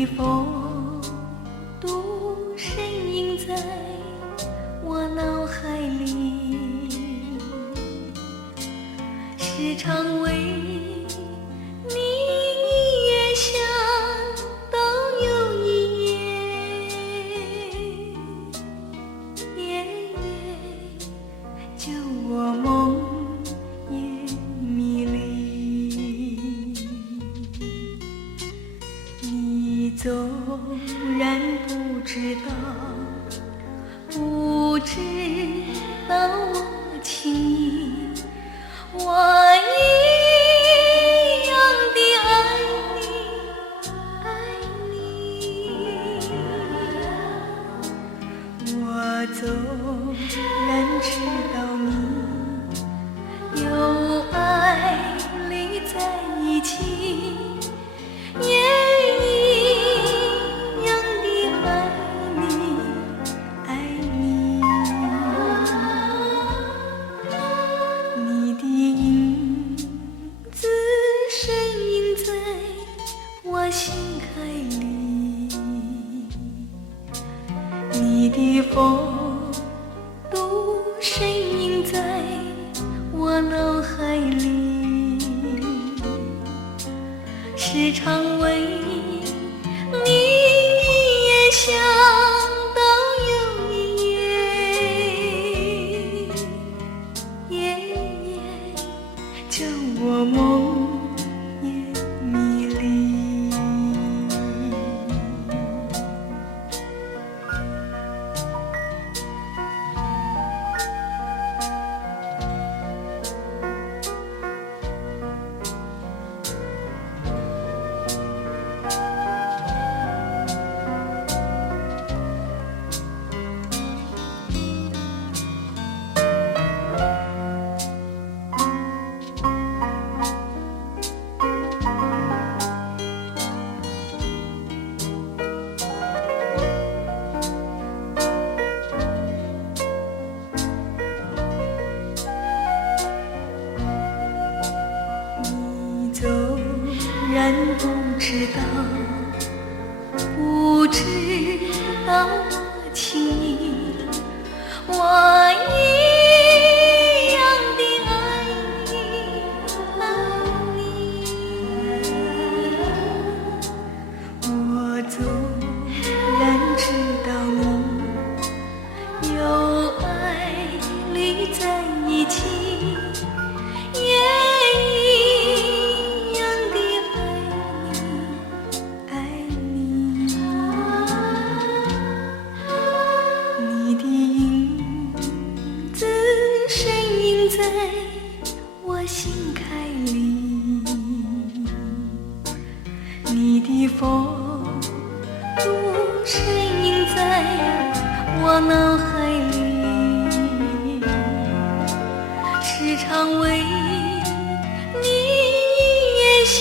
的风度深印在我脑海里，时常为你一夜想到又一夜，夜夜就我梦也迷离。你纵然不知道我情意，我一样的爱你，我纵然知道你有爱侣在一起，也一样的爱你。你的影子深印在我心坎里，你的风度深印在我脑海里，时常为你一夜想到又一夜，夜夜就我梦也迷离。纵然不知道我情意，我一样的爱你，我纵然知道你有爱侣在一起，在我心坎里，你的风度深印在我脑海里，时常为你一夜想